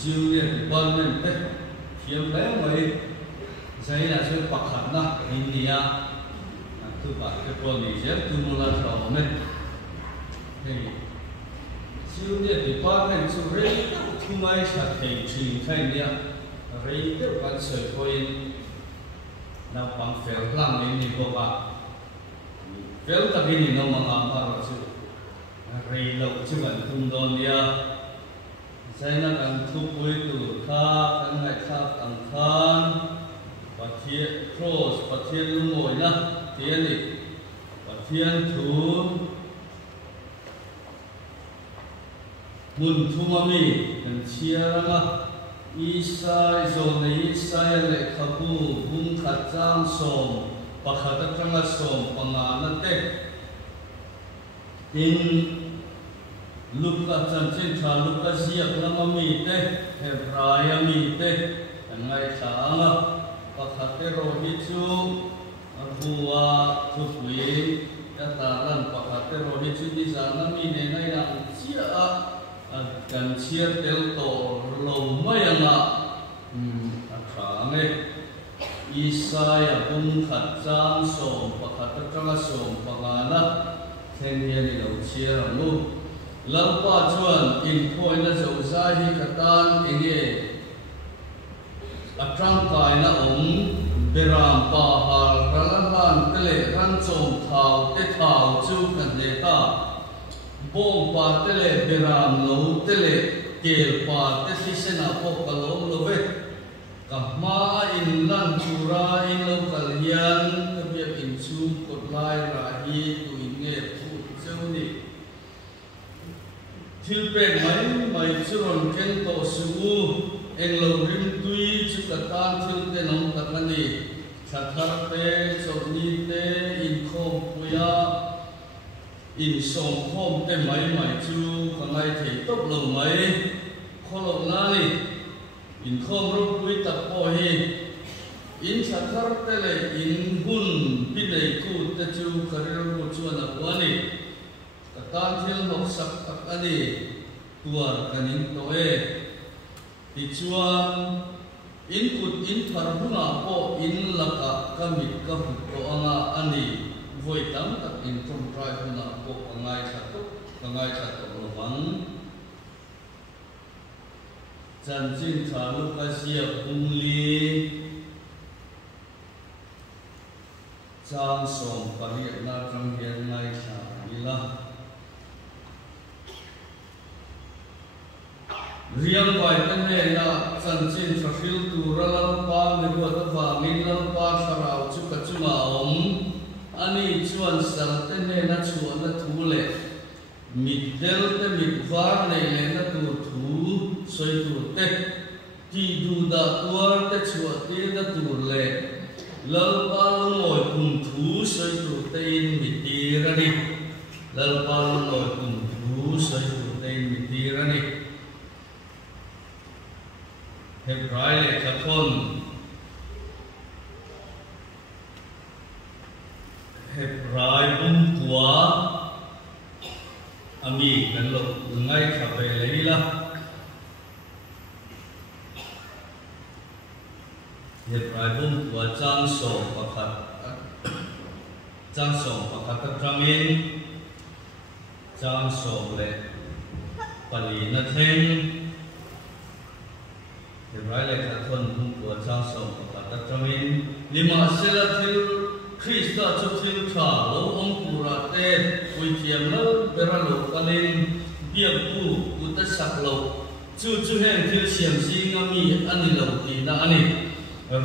Julian Department te thiam le mai zai na chu pakhat na India tu ba ke poli je tu mula thau me hey Julian Department chu re tu mai sa thei thing khai nia re te ban soi koin na pang fel lang ni ko ba fel ta ni no ma ma ro chu re lo chu ban tum don dia sai na kan thu pui tu kha kan ngai kha tang khan pathian cross pathian lu ngoi na tian ni pathian thu mun thu ma mi kan chia ma Isai zo nei Isai le khabu bung khat chang som pakhat atanga som pangana te in Luka chanchin tha Luka ziak lama mi te Hebraya mi te ngai thanga pakhat te ro hi chu arhuwa thupui ta taran pakhat te ro hi chu ni zana mi ne nai na chia kan chia tel to lo mai anga athame Isaya bung khat chang som pakhat atanga som pangana then hian ni lo chia mu lalpa chuan in khoi na zo zai hi khatan enge atang kai na beram pa hal ralan tele ran chom thau te thau chu kan le ta bom pa tele beram lo tele kel pa te sisena po kalom lo ve ka ma in lan chura in lo kal hian ka bia in chu kot lai ra hi tu in nge pu cheu ni Thil pek mai churon ken to su eng lo rim tui chu ka tan thil te nom tak ani thathar te choni te in khom puya in som khom te mai chu ka ngai thei top lo mai kholo na ni in khom ro pui tak po hi in thathar te le in hun pi nei ku te chu karil ro chu na wani tan thil nok sak tak ani tuar kanin to ti chuan in kut in thar huna po in laka kamit ka hu to anga ani voi tam tak in from try huna po angai tha to lowang chan chin tha lu ka sia pungli chang som pari na tram hian ngai tha ila riang vai tan ne na chan chin thafil tu ralam pa me ko ta wa min lam pa sarau chu ka chu ma ani chuan sal tan ne na chu na thu le mit del te mit var ne le na tu thu soi tu te ti du da tuar te chu te na tu le lal pa ngoi kum thu soi tu te in mit ti ra ni lal pa ngoi kum thu soi tu te in mit ti ra ni Hebrai le khathon Hebrai bum tua ami kan lo ngai kha ve leila Hebrai bum tua chang so pakhat tramin chang so le pali na theng Hebrai le khathon bum tua chang so pakhat tramin lima sela thil Krista chu thil tha lo pura te pui thiam lo bera lo kalin bia pu ta sak lo chu hen thil siam si ngami ani lo ti na ani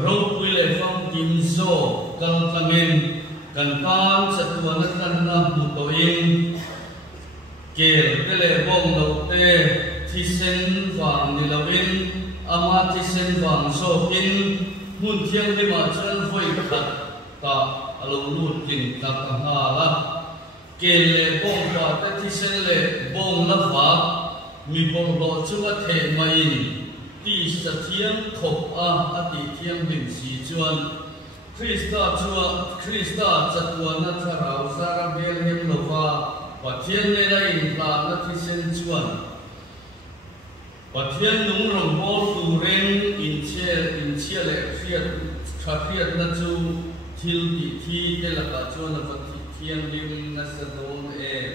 ro pui le phong kim zo kal kamen kan pan satwa na kan na mu to in kel te le bom lo te thi sen wang ni lovin ama thi sen wang so in mun thiang le ma chan voi khat ta alo lut kin ta ka ha la kele bom pa ta thi sen le bom la fa mi bom lo chu wa the mai ti sa thiam khop a ati thiam bin si chuan Krista chatwa na tharau sara bel hem lo wa pathian le la in pla na thi sen chuan Và thiên nung rồng bố tù ren in chia lệ khiết khá khiết na chu thil bị thi cái là cả chu là vật thiên lim na sa đôn em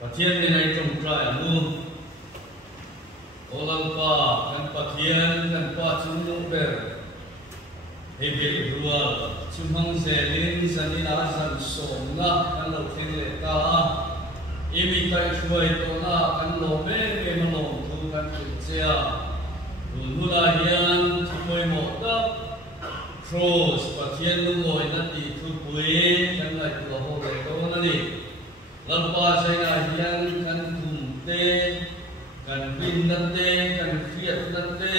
và thiên bên này trồng trái mu ô lăng pa kan pa thiên kan pa chu nung ber he bị rùa chim hong xe lên sani na san som na kan lo thiên lệ ta imi kai chuai to na kan lo me me ma lo thu kan chia nu la hian thoi mo ta cross và thiên nu ngồi na ti thu pui kan lai tu ho le to na ni lam pa sai na hian kan kum te kan bin na te kan khiat na te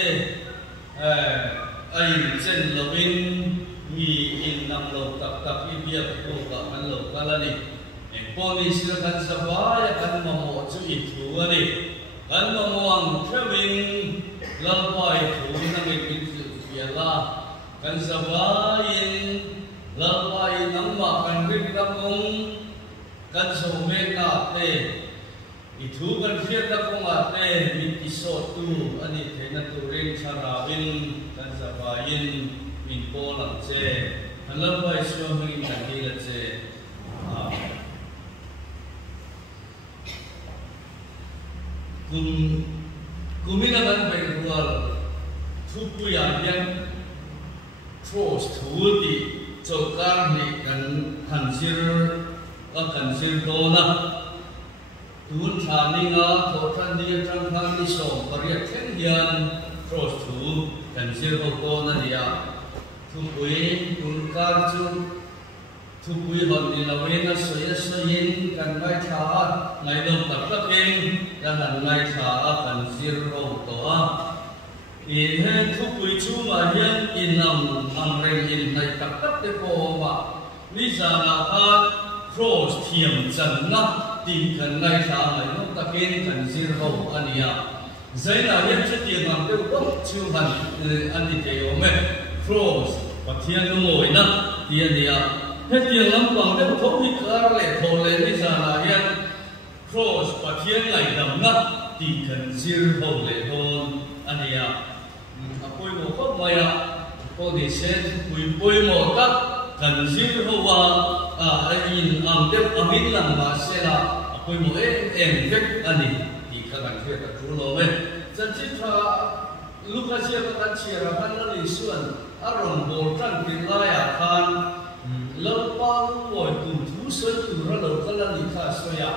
ai chen lo bin mi in nam lo tak tak i bia ko ka kan lo ka la ni police kan sabaya kan mamo chu i thu ani kan mamo ang traveling lalpai thu na me bin fiala kan sabayin lalpai namma kan rin ramong kan so me na te i thu kan fiat na ko ma te mi ti so tu ani the na tu rin charawin kan sabayin min po lang che kan lalpai so hangin kan ki la che kumina kan bai rual thu puya yang cross thu di chokar ni kan hansir do na tun thani nga tho than dia tram than ni so paria then hian cross thu hansir ho na dia thu pui tun kar chu thu pui hon ni lawe na soya soyin kan mai tha ngai dom tak tak eng dan ngai tha kan sir ro to a i he thu pui chu ma hian inam reng in nai tak tak te ko ma ni sa na a cross thiam chan na tin kan ngai tha ngai dom tak eng kan sir ro ania zaina hian chu ti ngam te ko chu han ani te yo me cross pathian no ngoi na ti ania hết tiền lắm bằng cái một thống nhất cả lệ thổ lệ đi ra là hiện cross và thiên ngày đầm ngắt thì cần riêng hậu lệ hơn anh ấy à bôi một khóc mày à cô thì sẽ bôi một các cần riêng hậu anh nhìn tiếp ít lần mà sẽ là bôi một em viết anh ấy thì các bạn viết là chú nó bên chân chính là lúc đó chia các bạn chia ra các nó đi xuân rồng bồ trăng tiền lai khan lâu bao ngồi cùng thú sơi từ ra đầu cái là đi khai soya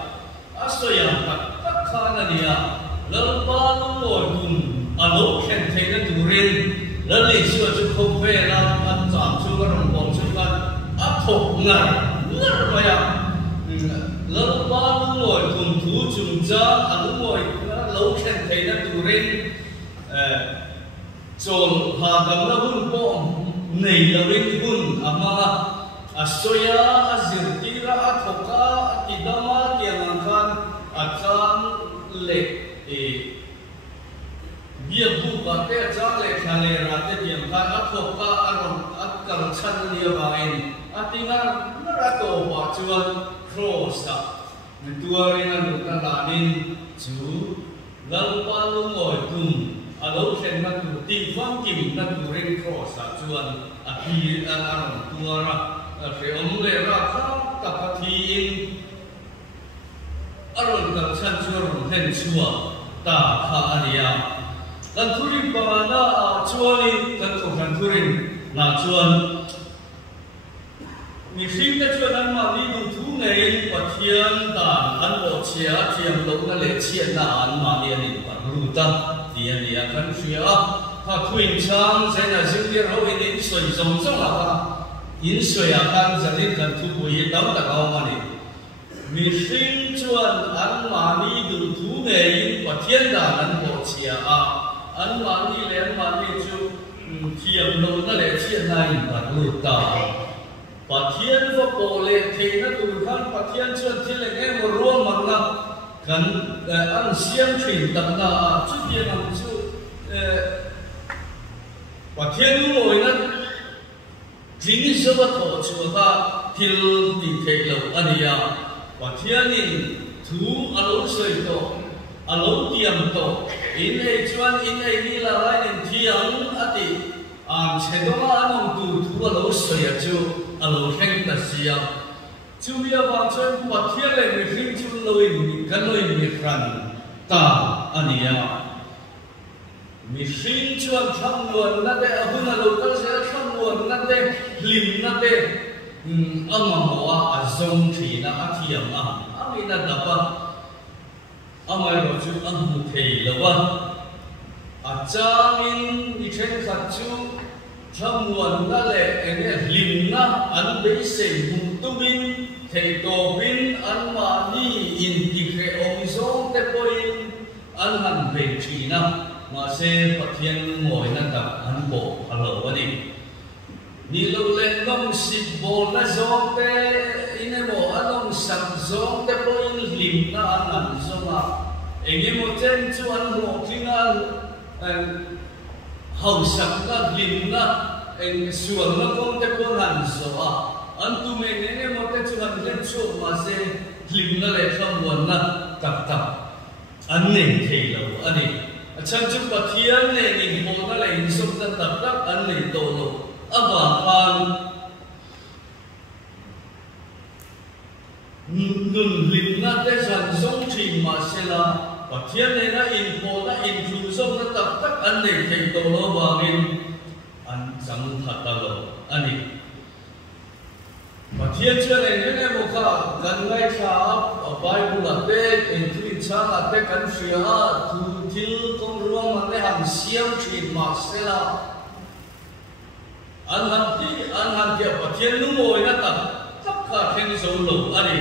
tất cả là gì à lâu bao ngồi cùng lâu khen thấy nó từ riêng lâu lịch sử chứ không về là ăn giảm chứ cái rồng bồn chứ cái thục ngар vậy à lâu bao ngồi cùng thú chúng ta ngồi lâu khen thấy nó từ riêng chọn hà đầm nó hun bom này là riêng hun ama soya azirtira athoka atidama kianangkan acham le bia bu ba te cha le khale ra te diam khan athoka aron akkar chan nia bain atinga narato ba chuan cross a tuarin anu ta lanin chu lalpa lu ngoi kum alo khen na tu ti fam kim na tu ring cross a chuan a pi aron tuara phải ông lệ ra khắp tập thi aron tập chân chúa rồng hen chúa ta khá ania lần thu rin bà na chúa đi lần thu lần thu rin là chúa mi sinh cái chúa ăn mà đi đủ thú này và thiên đàn ăn bộ chia thiên lộc nó lệ chia na ăn mà đi ăn và rủ ta thì ania kan chia ta thuyền trang sẽ là sinh viên hậu in soi giống giống là in soi akan jadi kan tu bui dam tak kau mani missing chuan an mani du thu nei wa thiên đàn an bo chia an mani le an mani chu thiam lo na le chia nai ba lu ta pa thiên vo po le the na tu khan pa thiên chuan thiên le nge mo ro mang na kan an siam thin tam na chu thiên ang chu pa thiên lu loi na chính số vật thổ chúa ta thiên đi thế lâu anh ya và thiên nhiên thú alo soi to alo tiam to in ei chuan in ei ni la lai nin thiang ati chedonga anong tu thu alo soya chu alo heng ta sia chu bia ba chuan pathian le mi hring chu loin kan loin mi ran ta ania mi hring chuan thang luan na te ahuna lo kal se thang luan na te lim na te amamoa azong thina athiam amina dapa amai ro chu amu thei lawa achangin ni then khat chu thamuan na le enge lim na an be se hum tumin thei to bin an ma ni in ti khe ong zong te poin an han be thina ma se pathian ngoi na ta an bo halo ani ni lo le nong sit bol na zong te ine mo anong sang zong te poin lim na an zonga enge mo chen chu an mo tingal hậu sắc na lim na eng suang na kong te pon han zoa an tu me enge mo te chu han len chu ma se lim na le tham wan na tak tak an nei thei lo ani achan chu pathian le ni mo na le in som ta tak tak an nei to lo aba kan nun lim na te san zong thi ma se la pathian le na in po na in thu zong na tak tak an nei thei to lo wangin an sang thata lo ani pathian chuan enge mo kha kan ngai tha bible la te in thin cha la te kan sia thu thil kong ruang man le ham siam thi ma se la an han ti pathian nu moi na tak tak kha khen zo lo ani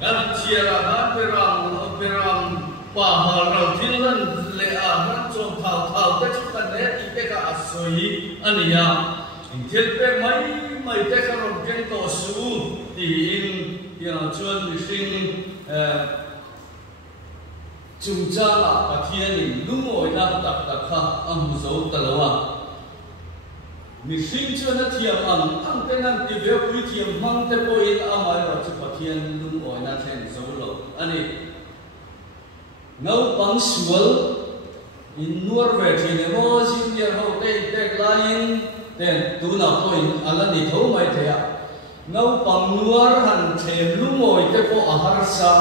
kan chia ra han perang pa ha ra thil nan le a nan chom thau te chu kan le ti te ka asoi ania in thil pe mai te ka ron ken to su ti in ya chuan mi sing chung cha la pathian in lu moi na tak tak kha am zo ta lo wa mi sing chuan na thiam ang te nan ti ve pui thiam mang te po in amai ra chu pathian lu moi na then zo lo ani ngau pang sual in nuar ve thine mo sim dia ho te lain ten tu na point ala ni tho mai the ya ngau pang nuar han them lu moi te po ahar sa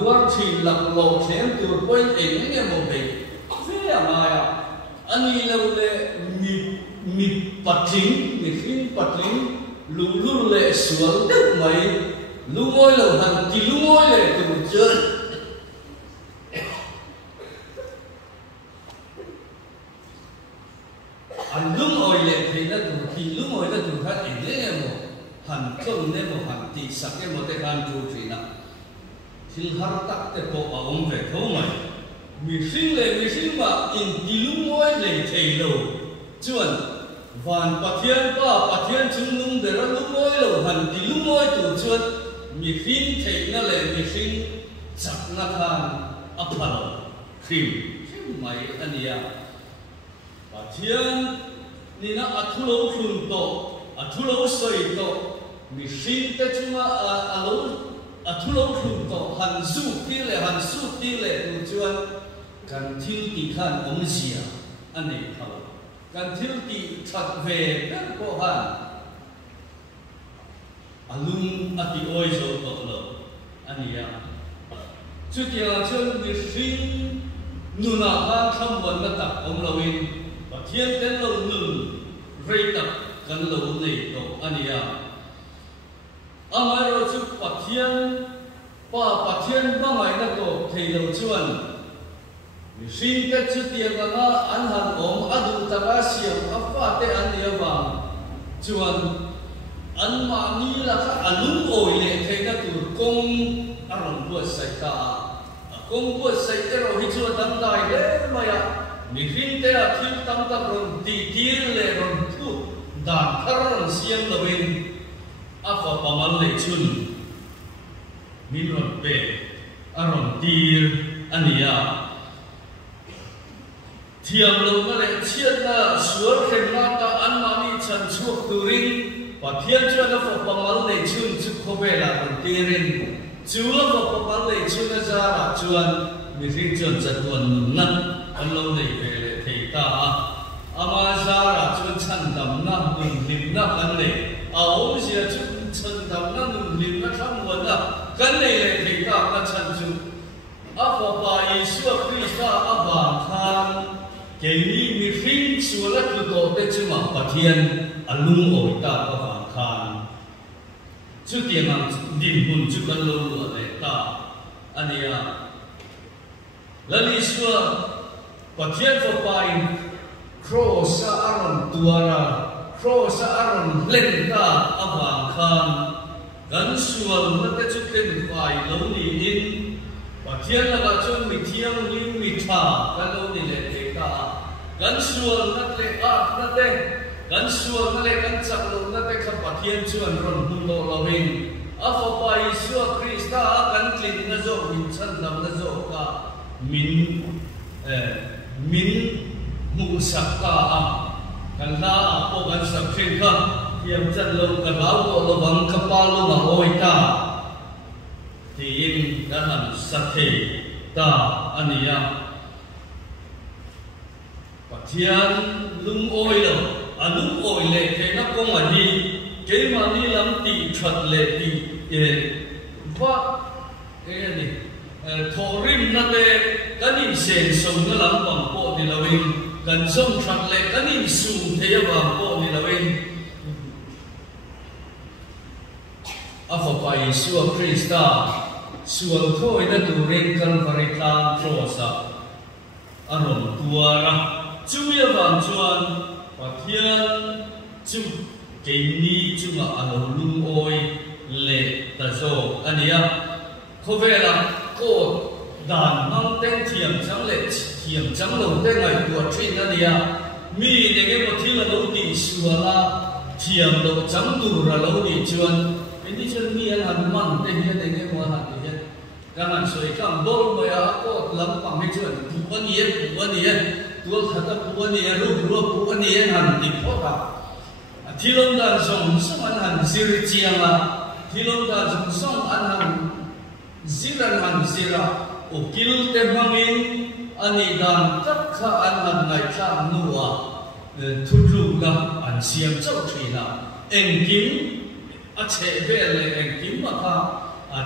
nuar thi lak lo them tu point enge mo be fe ama ya ani lo le mi patling mi fin patling lu le sual te mai lu moi lo han ti lu moi le tu chơn an lung oi le thei na tu ki lung oi na tu kha enge mo han chong ne mo han ti sak e mo te kan tu thi na thil har tak te po a ong ve tho mai mi sing ma in ti lung oi le thei lo chuan van pathian chung lung de ra lung oi lo han ti lung oi tu chuan mi fin thei na le mi sing chak na khan a phalo khim mai ania pathian ni na athulo khun to athulo soi to mi sing te chuma alo athulo khun to han zu ti le tu chuan kan thil ti khan om sia ani khalo kan thil ti that ve kan ko han alung ati oi zo to lo ania chu tia chuan mi sing nuna ha tham wan na tak om loin pathian ten lo nun rei tak kan lo nei to ania amai ro chu pathian ba ngai na to thei lo chuan mi sing te chu tiang na an han om adu ta ga siam apa te an nia wang chuan an ma ni la kha alung oi le thei na tu kong aron bu sai ta kong bu sai te ro hi chu dam dai le maya mi fin te a thil tam ta ron ti le ron thu da kharon siam lo in a fa pamal le chun min ron pe aron tir ania thiam lo na le chiat na suar khem na ta an ma mi chan chuak turin pathian chuan a fa pamal le chun chu kho ve la ron tirin chu a fa pamal le chun a za ra chuan mi ri chuan cha tuan na an lo nei ve le thei ta ama zara chuan chan dam na nun lim na kan nei a om sia chuan chan dam na nun lim na tham wa na kan nei le thei ta ka chan chu a fa pa Yesu Krista a ba khan ke ni mi ring chu la tu to te chu ma pathian alung oi ta ka ba khan chu tiang ang dim hun chu kan lo lu le ta ania lali suwa pathian fa pa in cross aron tuara cross aron len ta a ba khan kan sual na te chu ken fai lo ni in pathian la ga chu mi thiang ni mi tha kan lo ni le te ka kan sual na le a na te kan sual na le kan chak lo na te kha pathian chuan ron hun lo lovin a fa pa Yesu Krista kan tlin na zo min chan nam na zo ka min mu sak ka kan la a po kan sak khin ka hiam chan lo ka lau to lo bang ka pa lo ma oi ta ti in da han sak the ta ania pathian lung oi lo anung oi le the na ko ma hi ke ma ni lam ti that le ti va ni thorim na te kanin sen som na lam pam po ni lawin kan som that le kanin su the ya ba po ni lawin afa pa Yesu Krista sual thoi na tu ren kan vari tlang trosa aron tuara chu ya ban chuan pathian chu ke ni chu ma alo lung oi le ta zo ania khovela ko dan mang ten thiam chang le thiam chang lo te ngai tu thin ania mi ne ge mo thil lo ti suala thiam lo chang tu ra lo ni chuan ini chuan mi an han man te hi te ge mo han ti he kan an soi kam bol mo ya ko lam pang he chuan tu ani tu khata pu ani ru pu ani han ti pho ka thilom dan song song an han siri chianga thilom dan song an han ziran han zira ukil te mangin ani dan tak kha an han ngai tha nuwa thutlu ga an siam chau thina engkim a che vele engkim ma kha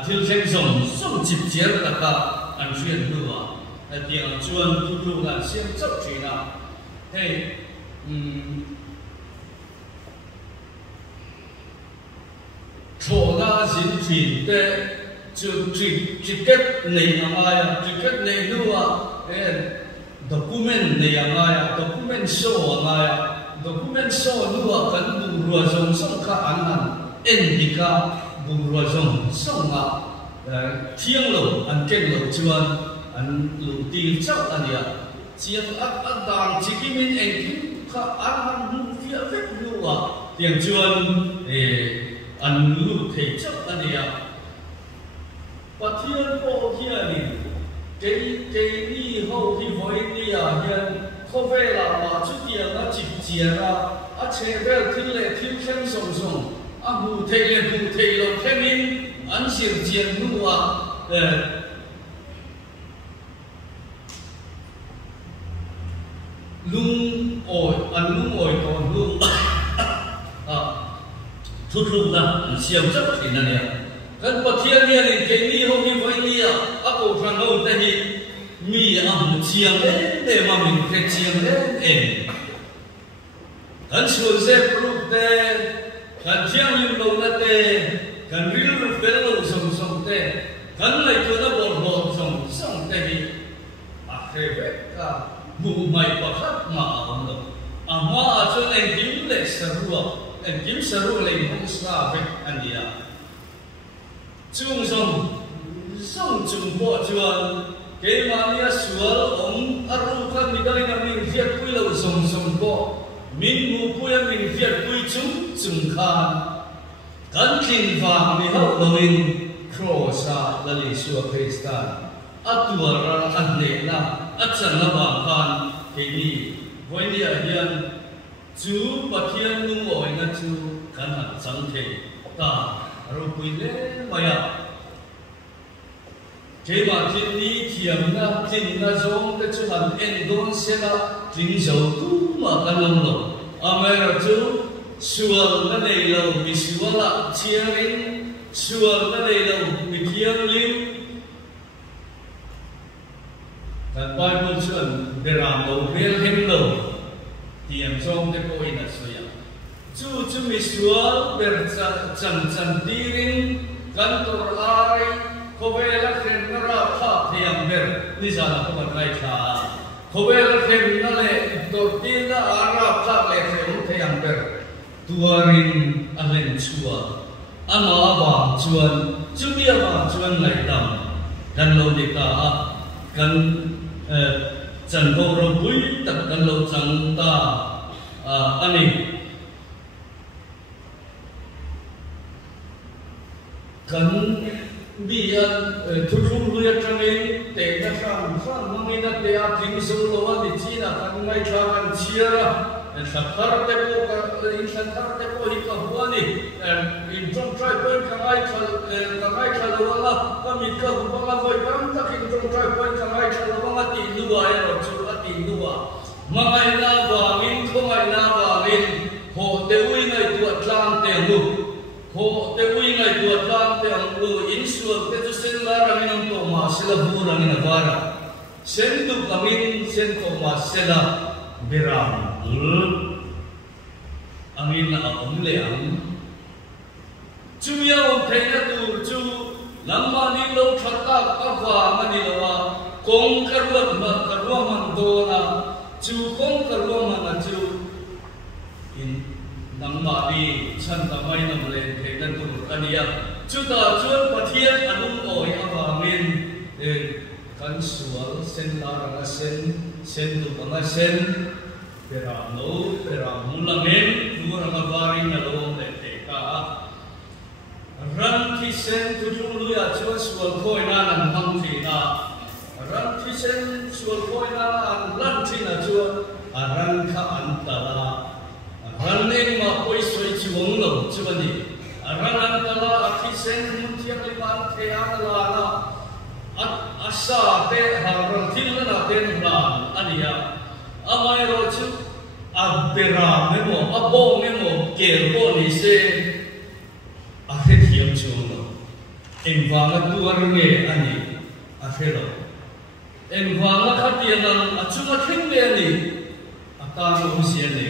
thil theng song song chip chiar ta ka an rian nuwa tiang chuan thutlu ga siam chau thina hey thổ la xin thủy tê chữ chữ kết này amaya chữ kết này nuwa document này amaya document show amaya document show nuwa kan burua zong song ka anan endika burua zong song a thiang lo an ken lo chuan an lu ti chau ania chiang at dang chikimin engkim ka anan hu fia vet nuwa tiang chuan an lu thei chau ania pathian po hianin ke ni ho hi voi ni a hian khovela ma chu tiang a chip chiara a chevel thil le thil khem song song a hu thei le hu thei lo khemin an sir chian nuwa lung oi to lung thu thu na siam chap thei na nia kan pathian ni ani ke ni ho hi voi ni a ko thang ho te hi mi am chiang le ma min ke chiang le kan su se pru te kan chiang lim lo na te kan ril ru fel lo som te kan lai to na bor som te hi a khe ve ka bu mai pa khat ma am lo ama a chon en kim le sarua en kim saru le hong sa ve ania chung song chung bo chuan ke mania sual om aru kha mi dai na min fiat pui lo som bo min mu pui min fiat pui chung khan kan thin vang mi ho loin crossa la li su Krista atuara an ne na achan na ba khan ke ni voi ni a hian chu pathian nu oi na chu kan han chang the ta ro pui le maya thế mà tin ní thiểm na tin na giống cái chú hẳn en đón xe na tin dầu tu mà căn lòng lộc amera chú sual na đây lâu bị sual là chia in sual na đây lâu bị thiêng liu thành Bible chuẩn để làm đầu tiên hình lâu thiểm giống cái cô in là suy chú bị sual để chân đi in căn tổ ai cô về là khen nó ra pháp thiểm về đi ra là không phải thà cô về là khen nó lệ đầu tiên là ra pháp lệ thiểm về tuarin alen chua ama awang chuan chumi awang chuan ngai tam kan lo de ka kan chan ho ro bui tak kan lo chang ta ani kan bi an thu thu lu ya trangin te na sang mangi na te a thing so lo wa di chi na kan ngai tha kan chia Sakhar te ko ka in sakhar te ko hi ka huani in trong trai point ka ngai khal wala ka mi ka hu ba voi kam ta in trong trai point ka ngai khal wala ti luwa ya ro chu ti luwa mangai na wa in ko ngai na wa in ho te ui ngai tu tlang te lu ho te ui ngai tu tlang te ang lu in sual te tu sen la ra min to ma sela bu ra min avara sen tu kamin sen to ma sela beram angin na om leang chu yau thei na tu chu lamma ni lo thata ka wa ma ni lo wa kong karwa man do na chu kong karwa man na chu in nang ma ni chan ta mai nam le thei na tu ania chu ta chuan pathian anum oi awa min kan sual sen la ra sen tu ka sen Peram no, peram mulamen, murang avaring na loob na teka. Ran kisen tujung luya chuan sual koi na nan hangti na. Ran kisen sual koi na an lanti na chuan ran ka antala. Ran ning ma koi soi chiwong lo chuan ni. Ran antala kisen muntiang liman kaya na na. At asa te harang til na ten plan aniya. Amai rochu abera memo abo memo kerbo ni se ahe thiam chuno engwanga tuarnge ani ahelo engwanga khatiana achuma thingme ani atano usiane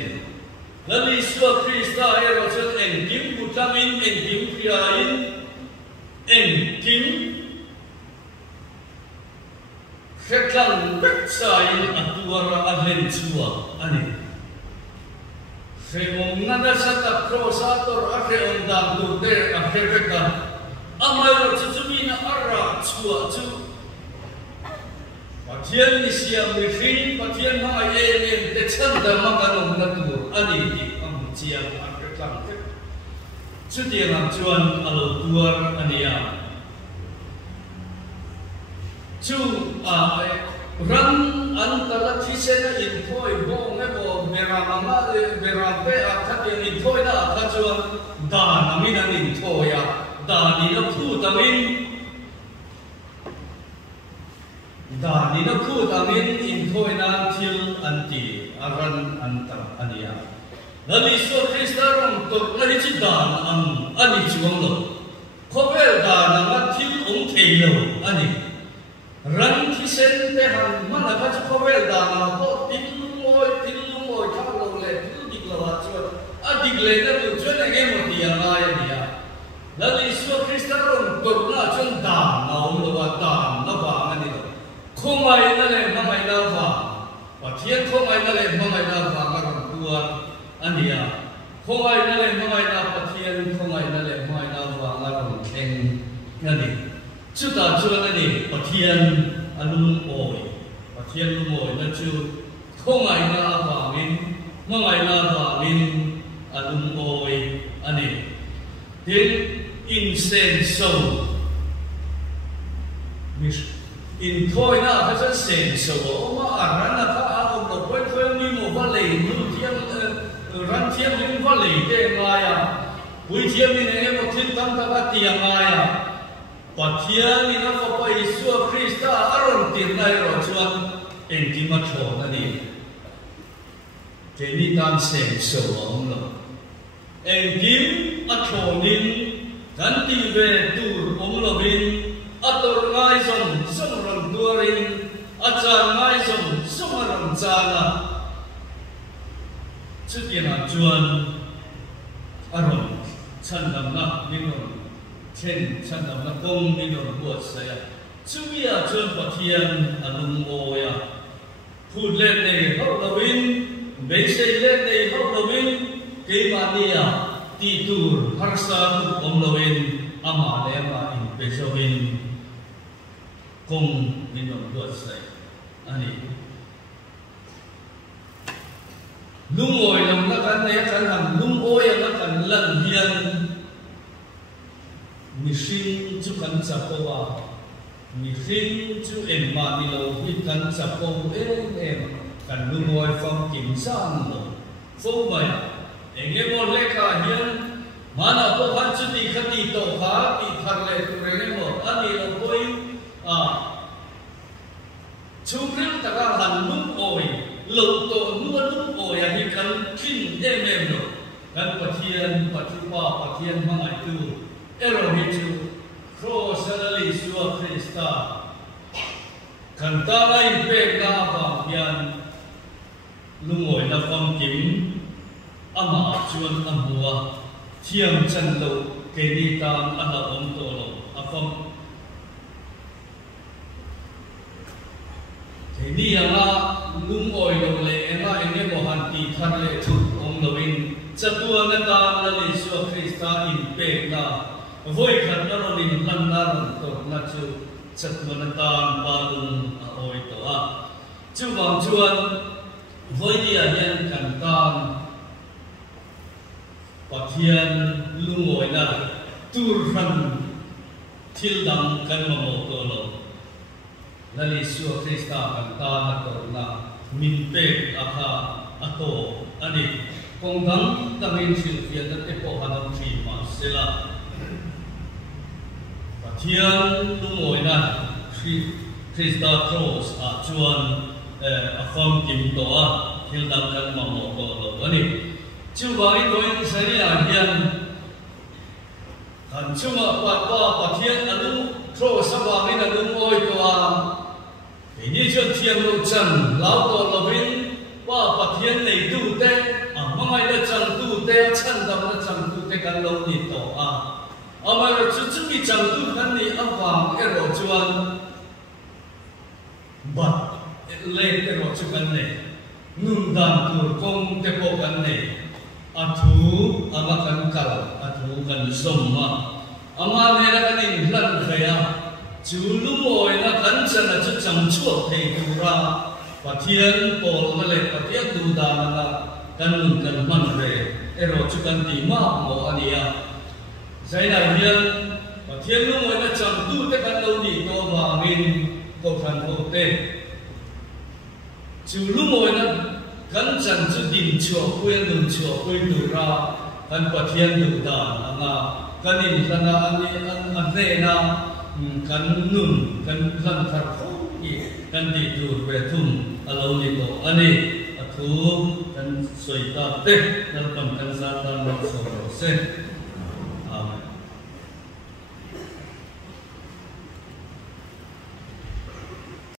lali suwa krista ero chon engkim putamin engkim priain engkim Feklang beksain atuara ahlen chua ani. Femong nada sata krosator ahe ondang durde ahe beka. Amai chuchumi na arra chua chu. Pathian ni siam ni khi pathian ma ye te chanda manganong na tu ani di am chiam ahe klang te. Chuti ram chuan alo tuar ania. Chu ran antala thisena in thoi bo me bo merama berape akhat in thoi da khachuan da namin an in thoya da ni na phu tamin in thoi na thil anti aran antar ania lali so kristaron to lali chi dan ang ani chuang lo khovel da na thil ong thei lo ani Ran kisen te han mana ka chu khovel da na ko tilungoi tha lo le tu dik lo wa chu a dik le na tu chu ne ge mo ti ya ma ya dia la li su krista ron to na chun da na om lo wa da na ba ma ni lo kho mai na le ma mai na ba wa thian kho mai na le ma mai na ba ma ron tua ania kho mai na le ma mai na pa thian kho mai na le ma mai na ba ma ron theng na ni Chu ta chu na ni pathian alum oi pathian lum oi na chu khongai na ba min mangai na ba min alum oi ani tin incenso mis in thoi na ka chan sen so ma aran na ka a om lo poi poi ni mo ba le mu thiam ran thiam lim ba le te nga ya pui thiam ni ne mo thin tam ta ba ti nga ya Pathian ina fa pa Isu Krista aron tin nai ro chuan engki ma thon ani ke ni tan seng so om lo engkim a thonin kan ti ve tur om lo bin ator ngai som ram duarin achar ngai som ram chana chutina chuan aron chandam na ningon chen chandam na kong ningon buat saya chuia chuan Pathian alung oya phut le nei ho lovin be sei le nei ho lovin ke mania ti tur harsa tu om lovin ama le ma in be sovin kong ningon buat saya ani lung oi lam na kan ne kan ham lung oi na kan lan hian mi shin chu kan cha ko wa mi shin chu em ma ni lo hi kan cha ko em kan lung oi phong kim san lo phong mai enge mo le ka hian mana ko han chu ti khati to kha ti thar le tu re ne mo ani lo koi chu ril ta ka han lung oi lâu tổ nuôi lúc ôi anh ấy cần kinh em rồi cần Pathian mang ai tu erohitu crossali suwa Krista cần ta ngay về na vàng hiền lung ngồi na phong kiếm ama chuan amua thiam chân lâu cái đi tam anh là ông tổ lâu phong thế đi à lung oi lo le ena enge mo han ti than le thu om lovin chatua na ta la le su Krista in pe na voi khan na ro nin lan na ron to na chu chatua na ta ba lung oi to a chu wang chuan voi dia hian kan tan Pathian lung oi na tur ran thil dang kan mo to lo Lali Su Krista kan ta na to na min pe akha ato ani kong dang tangin silfian na te po hanam tri ma sela Pathian lungoi na Krista cross a chuan a form kim to a thil dang kan ma mo to lo ani chu bai toin sania hian kan chuma pa Pathian alung cross a bangin alung oi to a ini chuan thiam lo chan lao to lovin pa Pathian nei tu te mangai da chan tu te chan dam da chan tu te kan lo ni to a amai ro chu mi chan tu kan ni awang ero chuan bat le te ro chu kan nei nun dan tu kong te po kan nei athu ama kan kal athu kan som ma ama ne ra kan in lan khaya chú lung oi na kan chana chu chang chuak thei tu ra Pathian pol na le Pathian tu da na kan nun kan man re ero chu kan ti ma mo ania sai na hian Pathian lung oi na chang tu te kan lo ni to wa min ko khan ho te chú lung oi na kan chan chu din chuak puen nun chuak pui tu ra kan Pathian tu da na kan in sana ani an re na kan nun kan lan thar khoi kan ti tur ve thum alo ni ko ani athu kan soita te kan pan kan sa tan so se